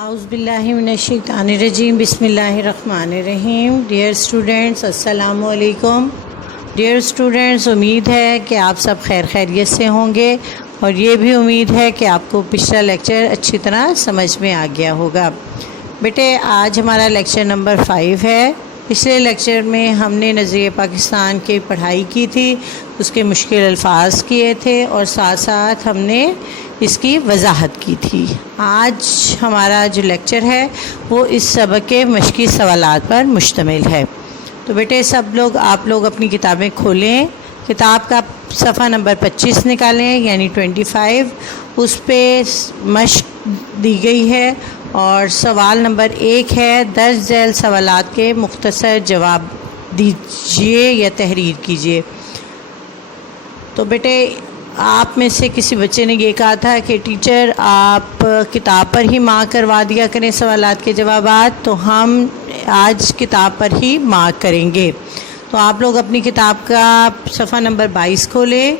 اعوذ باللہ من الشیطان الرجیم بسم اللہ الرحمن الرحیم۔ ڈیئر اسٹوڈنٹس السلام علیکم۔ ڈیئر اسٹوڈنٹس، امید ہے کہ آپ سب خیر خیریت سے ہوں گے اور یہ بھی امید ہے کہ آپ کو پچھلا لیکچر اچھی طرح سمجھ میں آ گیا ہوگا۔ بیٹے آج ہمارا لیکچر نمبر 5 ہے۔ پچھلے لیکچر میں ہم نے نظریہ پاکستان کی پڑھائی کی تھی، اس کے مشکل الفاظ کیے تھے اور ساتھ ساتھ ہم نے اس کی وضاحت کی تھی۔ آج ہمارا جو لیکچر ہے وہ اس سبق کے مشقی سوالات پر مشتمل ہے۔ تو بیٹے آپ لوگ اپنی کتابیں کھولیں، کتاب کا صفحہ نمبر 25 نکالیں یعنی 25، اس پہ مشق دی گئی ہے اور سوال نمبر 1 ہے، درج ذیل سوالات کے مختصر جواب دیجیے یا تحریر کیجیے۔ تو بیٹے آپ میں سے کسی بچے نے یہ کہا تھا کہ ٹیچر آپ کتاب پر ہی مارک کروا دیا کریں سوالات کے جوابات، تو ہم آج کتاب پر ہی مارک کریں گے۔ تو آپ لوگ اپنی کتاب کا صفحہ نمبر 22 کھولیں۔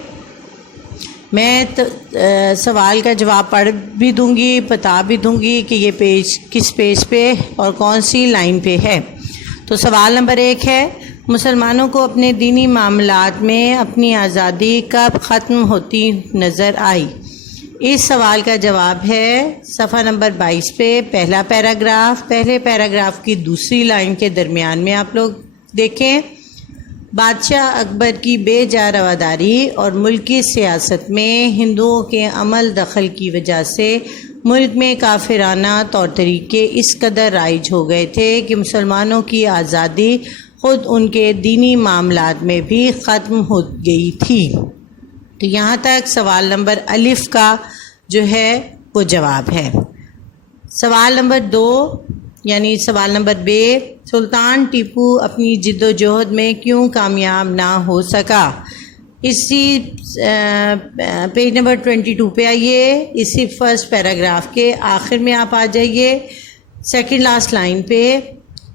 میں سوال کا جواب پڑھ بھی دوں گی، بتا بھی دوں گی کہ یہ پیج کس پیج پہ اور کون سی لائن پہ ہے۔ تو سوال نمبر 1 ہے، مسلمانوں کو اپنے دینی معاملات میں اپنی آزادی کب ختم ہوتی نظر آئی؟ اس سوال کا جواب ہے صفحہ نمبر 22 پہ پہلا پیراگراف، پہلے پیراگراف کی دوسری لائن کے درمیان میں آپ لوگ دیکھیں۔ بادشاہ اکبر کی بے جا رواداری اور ملکی سیاست میں ہندوؤں کے عمل دخل کی وجہ سے ملک میں کافرانہ طور طریقے اس قدر رائج ہو گئے تھے کہ مسلمانوں کی آزادی خود ان کے دینی معاملات میں بھی ختم ہو گئی تھی۔ تو یہاں تک سوال نمبر الف کا جو ہے وہ جواب ہے۔ سوال نمبر 2 یعنی سوال نمبر ب، سلطان ٹیپو اپنی جد و جہد میں کیوں کامیاب نہ ہو سکا؟ اسی پیج نمبر 22 پہ آئیے، اسی فرسٹ پیراگراف کے آخر میں آپ آ جائیے، سیکنڈ لاسٹ لائن پہ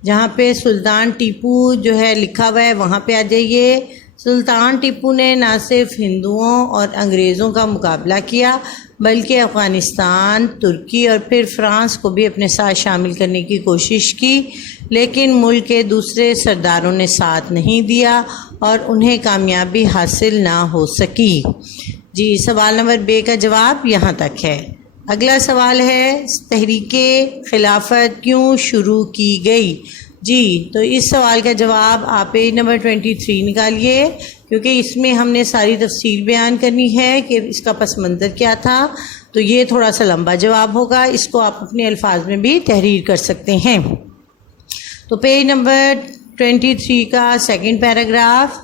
جہاں پہ سلطان ٹیپو جو ہے لکھا ہوا ہے وہاں پہ آ جائیے۔ سلطان ٹیپو نے نہ صرف ہندوؤں اور انگریزوں کا مقابلہ کیا بلکہ افغانستان، ترکی اور پھر فرانس کو بھی اپنے ساتھ شامل کرنے کی کوشش کی، لیکن ملک کے دوسرے سرداروں نے ساتھ نہیں دیا اور انہیں کامیابی حاصل نہ ہو سکی۔ جی سوال نمبر ب کا جواب یہاں تک ہے۔ اگلا سوال ہے، تحریک خلافت کیوں شروع کی گئی؟ جی تو اس سوال کا جواب آپ پیج نمبر 23 نکالیے، کیونکہ اس میں ہم نے ساری تفصیل بیان کرنی ہے کہ اس کا پس منظر کیا تھا، تو یہ تھوڑا سا لمبا جواب ہوگا، اس کو آپ اپنے الفاظ میں بھی تحریر کر سکتے ہیں۔ تو پیج نمبر 23 کا سیکنڈ پیراگراف،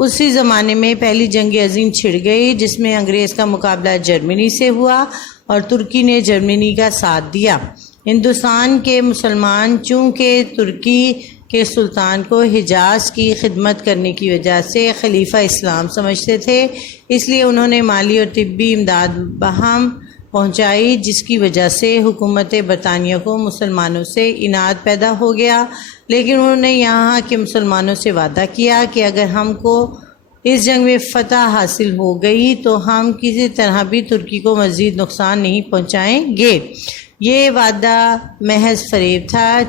اسی زمانے میں پہلی جنگ عظیم چھڑ گئی جس میں انگریز کا مقابلہ جرمنی سے ہوا اور ترکی نے جرمنی کا ساتھ دیا۔ ہندوستان کے مسلمان چونکہ ترکی کے سلطان کو حجاز کی خدمت کرنے کی وجہ سے خلیفہ اسلام سمجھتے تھے، اس لیے انہوں نے مالی اور طبی امداد باہم پہنچائی، جس کی وجہ سے حکومت برطانیہ کو مسلمانوں سے اناد پیدا ہو گیا، لیکن انہوں نے یہاں کے مسلمانوں سے وعدہ کیا کہ اگر ہم کو اس جنگ میں فتح حاصل ہو گئی تو ہم کسی طرح بھی ترکی کو مزید نقصان نہیں پہنچائیں گے۔ یہ وعدہ محض فریب تھا،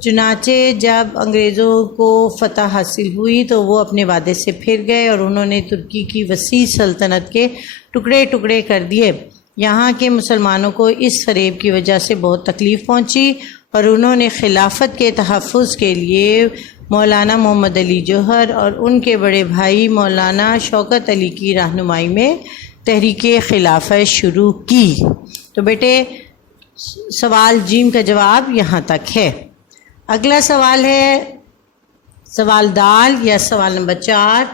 چنانچہ جب انگریزوں کو فتح حاصل ہوئی تو وہ اپنے وعدے سے پھر گئے اور انہوں نے ترکی کی وسیع سلطنت کے ٹکڑے ٹکڑے کر دیے۔ یہاں کے مسلمانوں کو اس فریب کی وجہ سے بہت تکلیف پہنچی اور انہوں نے خلافت کے تحفظ کے لیے مولانا محمد علی جوہر اور ان کے بڑے بھائی مولانا شوکت علی کی رہنمائی میں تحریک خلافت شروع کی۔ تو بیٹے سوال جیم کا جواب یہاں تک ہے۔ اگلا سوال ہے سوال دال یا سوال نمبر 4،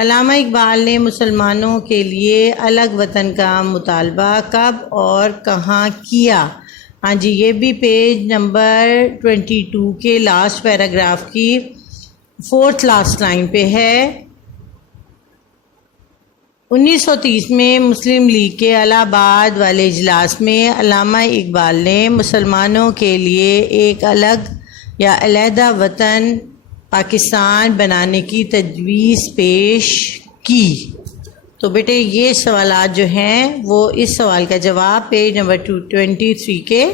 علامہ اقبال نے مسلمانوں کے لیے الگ وطن کا مطالبہ کب اور کہاں کیا؟ ہاں جی یہ بھی پیج نمبر 22 کے لاسٹ پیراگراف کی 4th لاسٹ لائن پہ ہے۔ 1930 میں مسلم لیگ کے الہ آباد والے اجلاس میں علامہ اقبال نے مسلمانوں کے لیے ایک الگ یا علیحدہ وطن پاکستان بنانے کی تجویز پیش کی۔ تو بیٹے یہ سوالات جو ہیں وہ اس سوال کا جواب پیج نمبر 223 کے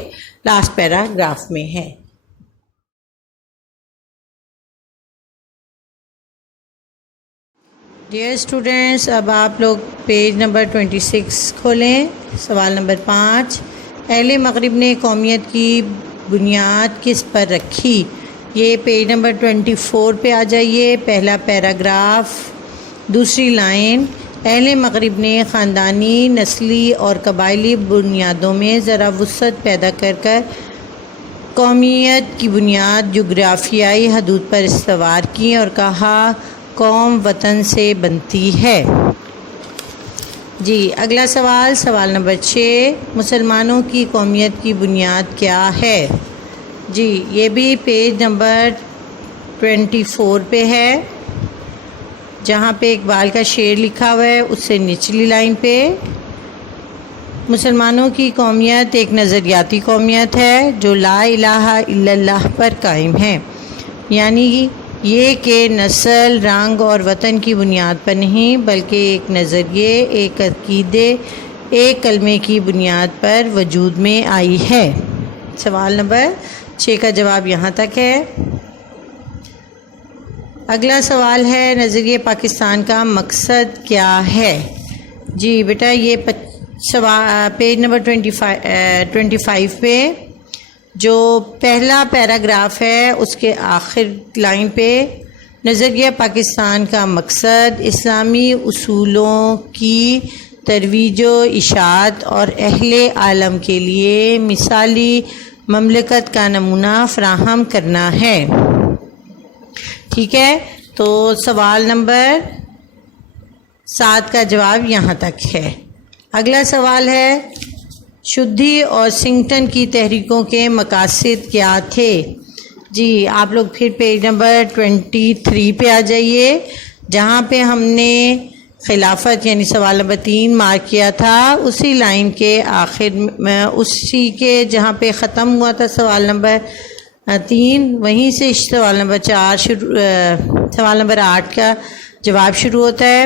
لاسٹ پیراگراف میں ہے۔ ڈیئر اسٹوڈینٹس، اب آپ لوگ پیج نمبر 26 کھولیں۔ سوال نمبر 5، اہل مغرب نے قومیت کی بنیاد کس پر رکھی؟ یہ پیج نمبر 24 پہ آ جائیے، پہلا پیراگراف، دوسری لائن۔ اہل مغرب نے خاندانی، نسلی اور قبائلی بنیادوں میں ذرا وسعت پیدا کر قومیت کی بنیاد جغرافیائی حدود پر استوار کی اور کہا قوم وطن سے بنتی ہے۔ جی اگلا سوال، سوال نمبر 6، مسلمانوں کی قومیت کی بنیاد کیا ہے؟ جی یہ بھی پیج نمبر 24 پہ ہے، جہاں پہ اقبال کا شعر لکھا ہوا ہے اس سے نچلی لائن پہ۔ مسلمانوں کی قومیت ایک نظریاتی قومیت ہے جو لا الہ الا اللہ پر قائم ہے، یعنی یہ کہ نسل، رنگ اور وطن کی بنیاد پر نہیں بلکہ ایک نظریے، ایک عقیدے، ایک کلمے کی بنیاد پر وجود میں آئی ہے۔ سوال نمبر 6 کا جواب یہاں تک ہے۔ اگلا سوال ہے، نظریہ پاکستان کا مقصد کیا ہے؟ جی بیٹا یہ پیج نمبر 25 پہ جو پہلا پیراگراف ہے اس کے آخر لائن پہ، نظریہ پاکستان کا مقصد اسلامی اصولوں کی ترویج و اشاعت اور اہل عالم کے لیے مثالی مملکت کا نمونہ فراہم کرنا ہے۔ ٹھیک ہے، تو سوال نمبر 7 کا جواب یہاں تک ہے۔ اگلا سوال ہے، شدھی اور سنگٹن کی تحریکوں کے مقاصد کیا تھے؟ جی آپ لوگ پھر پیج نمبر 23 پہ آ جائیے، جہاں پہ ہم نے خلافت یعنی سوال نمبر 3 مارک کیا تھا، اسی لائن کے آخر میں، اسی کے جہاں پہ ختم ہوا تھا سوال نمبر 3 وہیں سے سوال نمبر سوال نمبر 8 کا جواب شروع ہوتا ہے۔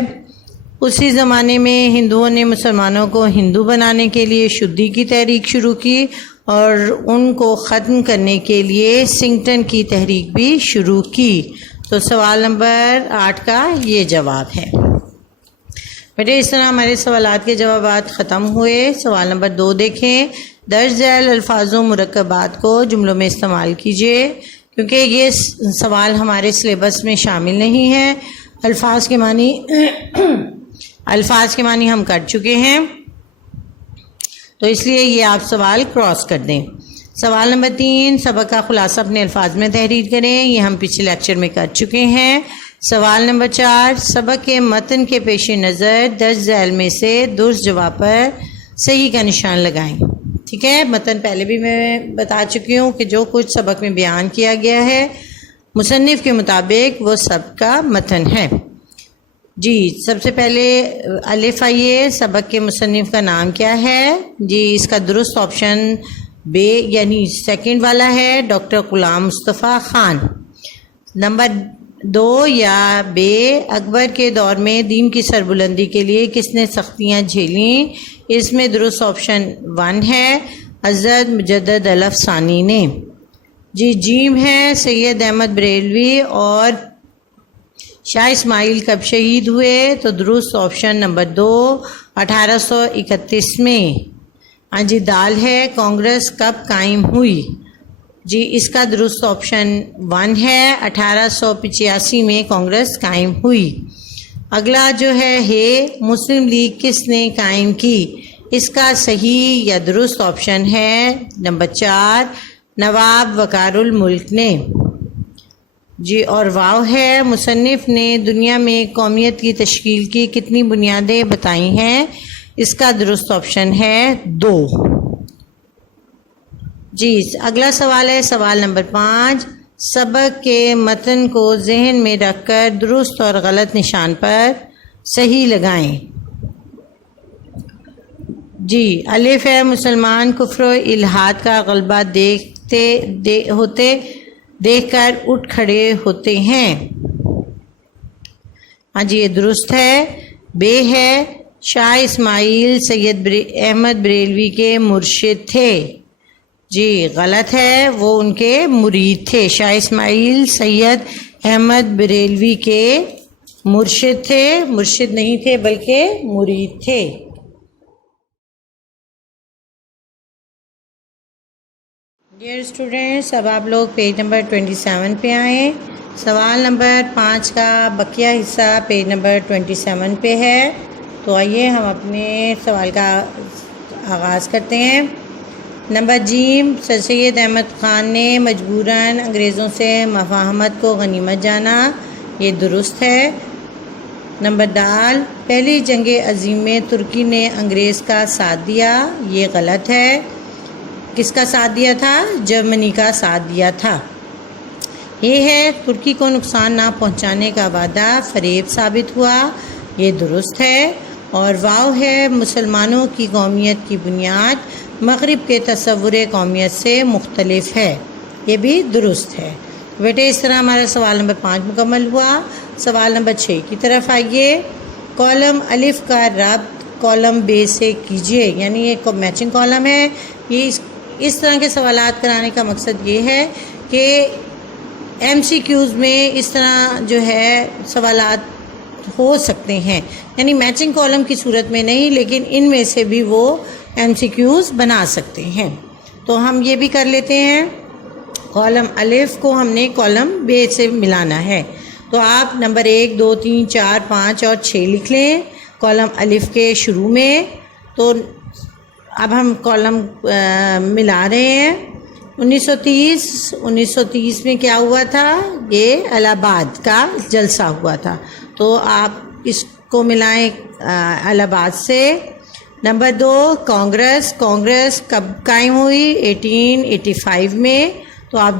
اسی زمانے میں ہندوؤں نے مسلمانوں کو ہندو بنانے کے لیے شدھی کی تحریک شروع کی اور ان کو ختم کرنے کے لیے سنگٹن کی تحریک بھی شروع کی۔ تو سوال نمبر 8 کا یہ جواب ہے۔ بیٹے اس طرح ہمارے سوالات کے جوابات ختم ہوئے۔ سوال نمبر 2 دیکھیں، درج ذیل الفاظ و مرکبات کو جملوں میں استعمال کیجیے، کیونکہ یہ سوال ہمارے سلیبس میں شامل نہیں ہے۔ الفاظ کے معنی ہم کر چکے ہیں، تو اس لیے یہ آپ سوال کراس کر دیں۔ سوال نمبر 3، سبق کا خلاصہ اپنے الفاظ میں تحریر کریں، یہ ہم پچھلے لیکچر میں کر چکے ہیں۔ سوال نمبر 4، سبق کے متن کے پیش نظر درج ذیل میں سے درست جواب پر صحیح کا نشان لگائیں۔ ٹھیک ہے، متن پہلے بھی میں بتا چکی ہوں کہ جو کچھ سبق میں بیان کیا گیا ہے مصنف کے مطابق وہ سب کا متن ہے۔ جی سب سے پہلے الف آئیے، سبق کے مصنف کا نام کیا ہے؟ جی اس کا درست آپشن بے یعنی سیکنڈ والا ہے، ڈاکٹر غلام مصطفیٰ خان۔ نمبر 2 یا بے، اکبر کے دور میں دین کی سربلندی کے لیے کس نے سختیاں جھیلیں؟ اس میں درست آپشن 1 ہے، حضرت مجدد الف ثانی نے۔ جی جیم ہے، سید احمد بریلوی اور شاہ اسماعیل کب شہید ہوئے؟ تو درست آپشن نمبر 2 1831 میں۔ ہاں جی دال ہے، کانگریس کب قائم ہوئی؟ جی اس کا درست آپشن 1 ہے، 1885 میں کانگریس قائم ہوئی۔ اگلا جو ہے مسلم لیگ کس نے قائم کی؟ اس کا صحیح یا درست آپشن ہے نمبر 4 نواب وقار الملک نے۔ جی اور واو ہے، مصنف نے دنیا میں قومیت کی تشکیل کی کتنی بنیادیں بتائی ہیں؟ اس کا درست آپشن ہے 2۔ جی اگلا سوال ہے سوال نمبر 5، سبق کے متن کو ذہن میں رکھ کر درست اور غلط نشان پر صحیح لگائیں۔ جی الف ہے، مسلمان کفر و الحاد کا غلبہ دیکھ کر اٹھ کھڑے ہوتے ہیں۔ ہاں جی یہ درست ہے۔ بے ہے شاہ اسماعیل سید احمد بریلوی کے مرشد تھے. جی غلط ہے، وہ ان کے مرید تھے. شاہ اسماعیل سید احمد بریلوی کے مرشد تھے، مرشد نہیں تھے بلکہ مرید تھے. ڈیئر اسٹوڈینٹس، اب آپ لوگ پیج نمبر 27 پہ آئیں. سوال نمبر 5 کا بقیہ حصہ پیج نمبر 27 پہ ہے. تو آئیے ہم اپنے سوال کا آغاز کرتے ہیں. نمبر جیم، سر سید احمد خان نے مجبوراً انگریزوں سے مفاہمت کو غنیمت جانا. یہ درست ہے. نمبر دال، پہلی جنگ عظیم میں ترکی نے انگریز کا ساتھ دیا. یہ غلط ہے. کس کا ساتھ دیا تھا؟ جرمنی کا ساتھ دیا تھا. یہ ہے ترکی کو نقصان نہ پہنچانے کا وعدہ فریب ثابت ہوا. یہ درست ہے. اور واو ہے مسلمانوں کی قومیت کی بنیاد مغرب کے تصور قومیت سے مختلف ہے. یہ بھی درست ہے. بیٹے اس طرح ہمارا سوال نمبر 5 مکمل ہوا. سوال نمبر 6 کی طرف آئیے. کالم الف کا ربط کالم بے سے کیجیے. یعنی یہ میچنگ کالم ہے. یہ اس طرح کے سوالات کرانے کا مقصد یہ ہے کہ ایم سی کیوز میں اس طرح جو ہے سوالات ہو سکتے ہیں. یعنی میچنگ کالم کی صورت میں نہیں، لیکن ان میں سے بھی وہ ایم سی کیوز بنا سکتے ہیں. تو ہم یہ بھی کر لیتے ہیں. کالم الف کو ہم نے کالم بے سے ملانا ہے. تو آپ نمبر 1 2 3 4 5 اور 6 لکھ لیں کالم الف کے شروع میں. تو اب ہم کالم ملا رہے ہیں. 1930 میں کیا ہوا تھا؟ یہ الہ آباد کا جلسہ ہوا تھا. تو آپ اس کو ملائیں الہ آباد سے. نمبر 2 کانگریس کب قائم ہوئی؟ 1885 میں. تو آپ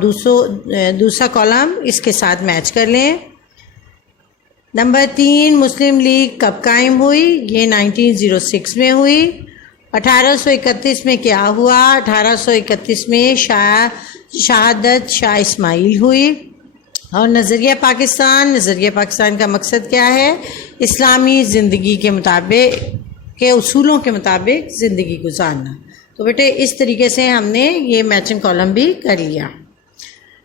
دوسرا کالم اس کے ساتھ میچ کر لیں. نمبر 3 مسلم لیگ کب قائم ہوئی؟ یہ 1906 میں ہوئی. 1831 میں کیا ہوا؟ 1831 میں شہادت شاہ اسماعیل ہوئی. اور نظریہ پاکستان کا مقصد کیا ہے؟ اسلامی زندگی کے مطابق کے اصولوں کے مطابق زندگی گزارنا. تو بیٹے اس طریقے سے ہم نے یہ میچنگ کالم بھی کر لیا.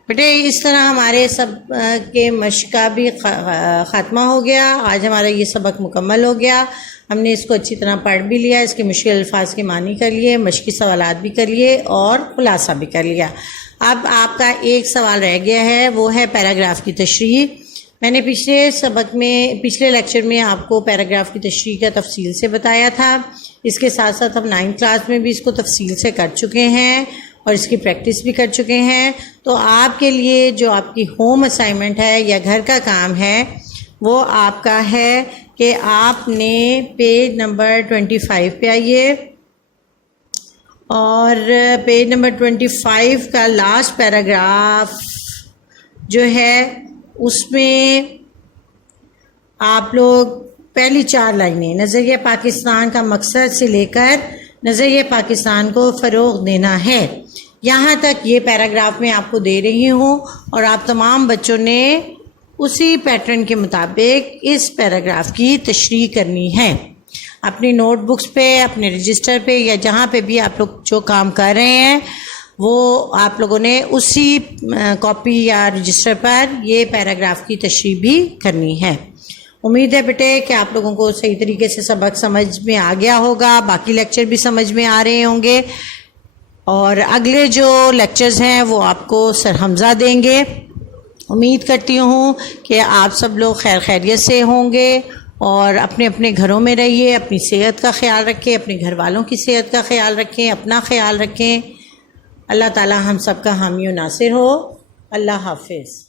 بیٹے اس طرح ہمارے سب کے مشق کا بھی خاتمہ ہو گیا. آج ہمارا یہ سبق مکمل ہو گیا. ہم نے اس کو اچھی طرح پڑھ بھی لیا، اس کے مشکل الفاظ کے معنی کر لیے، مشقی سوالات بھی کر لیے اور خلاصہ بھی کر لیا. اب آپ کا ایک سوال رہ گیا ہے، وہ ہے پیراگراف کی تشریح. میں نے پچھلے لیکچر میں آپ کو پیراگراف کی تشریح کا تفصیل سے بتایا تھا. اس کے ساتھ ساتھ ہم 9th کلاس میں بھی اس کو تفصیل سے کر چکے ہیں اور اس کی پریکٹس بھی کر چکے ہیں. تو آپ کے لیے جو آپ کی ہوم اسائنمنٹ ہے یا گھر کا کام ہے وہ آپ کا ہے کہ آپ نے پیج نمبر 25 پہ آئیے اور پیج نمبر 25 کا لاسٹ پیراگراف جو ہے اس میں آپ لوگ پہلی 4 لائنیں نظریہ پاکستان کا مقصد سے لے کر نظریہ پاکستان کو فروغ دینا ہے، یہاں تک یہ پیراگراف میں آپ کو دے رہی ہوں اور آپ تمام بچوں نے اسی پیٹرن کے مطابق اس پیراگراف کی تشریح کرنی ہے. اپنی نوٹ بکس پہ، اپنے رجسٹر پہ یا جہاں پہ بھی آپ لوگ جو کام کر رہے ہیں وہ آپ لوگوں نے اسی کاپی یا رجسٹر پر یہ پیراگراف کی تشریح بھی کرنی ہے. امید ہے بیٹے کہ آپ لوگوں کو صحیح طریقے سے سبق سمجھ میں آ گیا ہوگا، باقی لیکچر بھی سمجھ میں آ رہے ہوں گے اور اگلے جو لیکچرز ہیں وہ آپ کو سر حمزہ دیں گے. امید کرتی ہوں کہ آپ سب لوگ خیر خیریت سے ہوں گے اور اپنے اپنے گھروں میں رہیے، اپنی صحت کا خیال رکھیں، اپنے گھر والوں کی صحت کا خیال رکھیں، اپنا خیال رکھیں. اللہ تعالی ہم سب کا حامی و ناصر ہو. اللہ حافظ.